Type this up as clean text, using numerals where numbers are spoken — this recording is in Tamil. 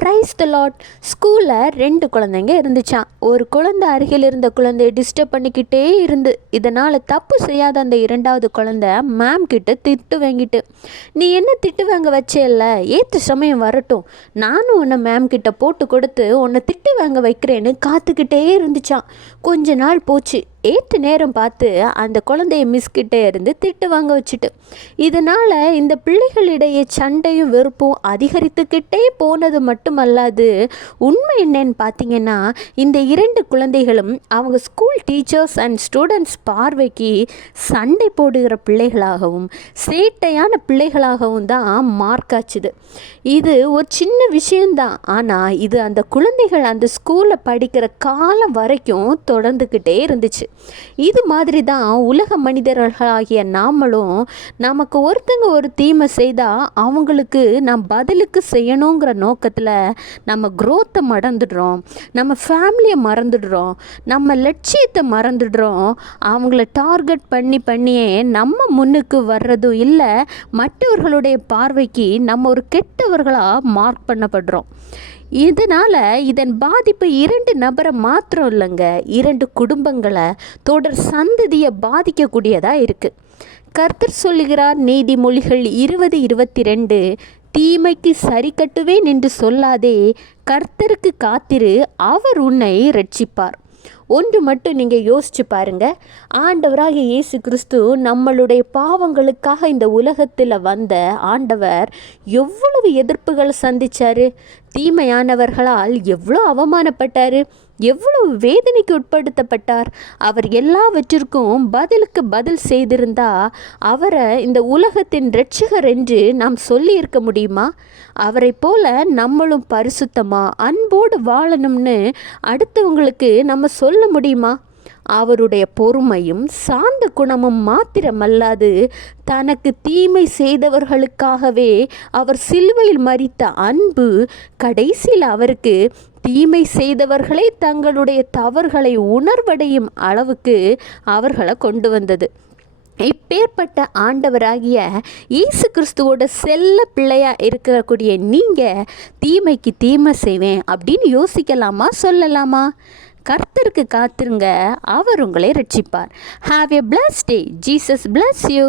Praise the Lord. ஸ்கூலில் 2 குழந்தைங்க இருந்துச்சான். ஒரு குழந்தை அருகில் இருந்த குழந்தைய டிஸ்டர்ப் பண்ணிக்கிட்டே இதனால் தப்பு செய்யாத அந்த 2வது குழந்தை மேம் கிட்ட திட்டு வாங்கிட்டு, நீ என்ன திட்டு வாங்க வச்சேல்ல, ஏற்ற சமயம் வரட்டும், நானும் உன்னை மேம் கிட்ட போட்டு கொடுத்து உன்னை திட்டு வாங்க வைக்கிறேன்னு காத்துக்கிட்டே இருந்துச்சான். கொஞ்ச நாள் போச்சு. ஏற்ற நேரம் பார்த்து அந்த குழந்தைய மிஸ்கிட்டே இருந்து திட்டு வாங்க வச்சுட்டு, இதனால் இந்த பிள்ளைகளிடையே சண்டையும் வெறுப்பும் அதிகரித்துக்கிட்டே போனது மட்டுமல்லாது, உண்மை என்னன்னு பார்த்தீங்கன்னா, இந்த 2 குழந்தைகளும் அவங்க ஸ்கூல் டீச்சர்ஸ் அண்ட் ஸ்டூடெண்ட்ஸ் பார்வைக்கு சண்டை போடுகிற பிள்ளைகளாகவும் சேட்டையான பிள்ளைகளாகவும் தான் மார்க் ஆச்சுது. இது ஒரு சின்ன விஷயந்தான், ஆனால் இது அந்த குழந்தைகள் அந்த ஸ்கூலில் படிக்கிற காலம் வரைக்கும் தொடர்ந்துக்கிட்டே இருந்துச்சு. இது மாதிரி தான் உலக மனிதர்களாகிய நாமளும் நமக்கு ஒருத்தங்க ஒரு தீமை செய்தால் அவங்களுக்கு நாம் பதிலுக்கு செய்யணுங்கிற நோக்கத்தில் நம்ம குரோத்தை மறந்துடுறோம், நம்ம ஃபேமிலியை மறந்துடுறோம், நம்ம லட்சியத்தை மறந்துடுறோம். அவங்கள டார்கெட் பண்ணியே நம்ம முன்னுக்கு வர்றதும் இல்லை, மற்றவர்களுடைய பார்வைக்கு நம்ம ஒரு கெட்டவர்களாக மார்க் பண்ணப்படுறோம். இதன் பாதிப்பு 2 நபரை மாத்திரம் இல்லைங்க, 2 குடும்பங்களை, தொடர் சந்ததியை பாதிக்கக்கூடியதாக இருக்குது. கர்த்தர் சொல்லுகிறார், நீதிமொழிகள் 20:22, தீமைக்கு சரி கட்டுவேன் என்று சொல்லாதே, கர்த்தருக்கு காத்திரு, அவர் உன்னை ரட்சிப்பார். ஒன்று மட்டும் நீங்கள் யோசிச்சு பாருங்க, ஆண்டவராகிய இயேசு கிறிஸ்து நம்மளுடைய பாவங்களுக்காக இந்த உலகத்தில் வந்த ஆண்டவர் எவ்வளவு எதிர்ப்புகளை சந்திச்சாரு, தீமையானவர்களால் எவ்வளோ அவமானப்பட்டார், எவ்வளவு வேதனைக்கு உட்படுத்தப்பட்டார். அவர் எல்லாவற்றிற்கும் பதிலுக்கு பதில் செய்திருந்தா அவரை இந்த உலகத்தின் இரட்சகர் என்று நாம் சொல்லி இருக்க முடியுமா? அவரை போல நம்மளும் பரிசுத்தமா அன்போடு வாழணும்னு அடுத்தவங்களுக்கு நம்ம சொல்ல முடியுமா? அவருடைய பொறுமையும் சாந்த குணமும் மாத்திரமல்லாது, தனக்கு தீமை செய்தவர்களுக்காகவே அவர் சிலுவையில் மரித்த அன்பு கடைசியில் அவருக்கு தீமை செய்தவர்களை தங்களுடைய தவறுகளை உணர்வடையும் அளவுக்கு அவர்களை கொண்டு வந்தது. இப்பேற்பட்ட ஆண்டவராகிய இயேசு கிறிஸ்துவோட செல்ல பிள்ளையாக இருக்கக்கூடிய நீங்கள் தீமைக்கு தீமை செய்வேன் அப்படின்னு யோசிக்கலாமா, சொல்லலாமா? கர்த்தருக்கு காத்திருங்க, அவர் உங்களை ரட்சிப்பார். Have a blessed day. Jesus bless you.